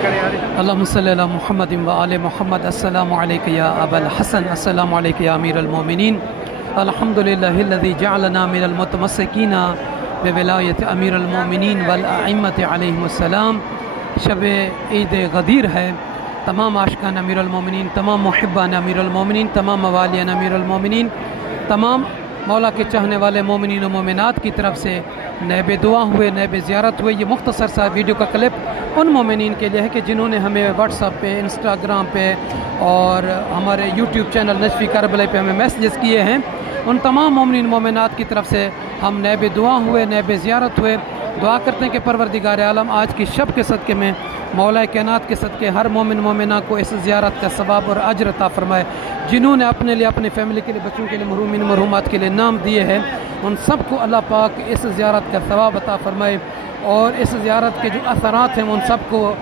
اللهم صل علی محمد و آل محمد. السلام علیکم یا ابا الحسن، السلام علیکم یا امیر المومنین. الحمد للہ الذی جعلنا من المتمسکین بولایت امیر المومنین والائمۃ علیہم السلام. شب عید غدیر ہے. تمام عاشقان امیر المومنین، تمام محبان امیر المومنین، تمام موالیان امیر المومنین، تمام مولا کے چاہنے والے مومنین و مومنات کی طرف سے نیب دعا ہوئے، نیب زیارت ہوئے. یہ مختصر سا ویڈیو کا کلپ ان مومنین کے لیے ہے کہ جنہوں نے ہمیں واٹس ایپ پہ، انسٹاگرام پہ اور ہمارے یوٹیوب چینل نجفی کربلائی پہ ہمیں میسیجز کیے ہیں. ان تمام مومنین مومنات کی طرف سے ہم نیب دعا ہوئے، نیب زیارت ہوئے. دعا کرتے ہیں کہ پروردگار عالم آج کی شب کے صدقے میں، مولا کائنات کے صدقے، ہر مومن مومنہ کو اس زیارت کا ثواب اور اجر عطا فرمائے. جنہوں نے اپنے لیے، اپنے فیملی کے لیے، بچوں کے لیے، محرومین محرومات کے لیے نام دیے ہیں، ان سب کو اللہ پاک اس زیارت کا ثواب عطا فرمائے اور اس زیارت کے جو اثرات ہیں ان سب کو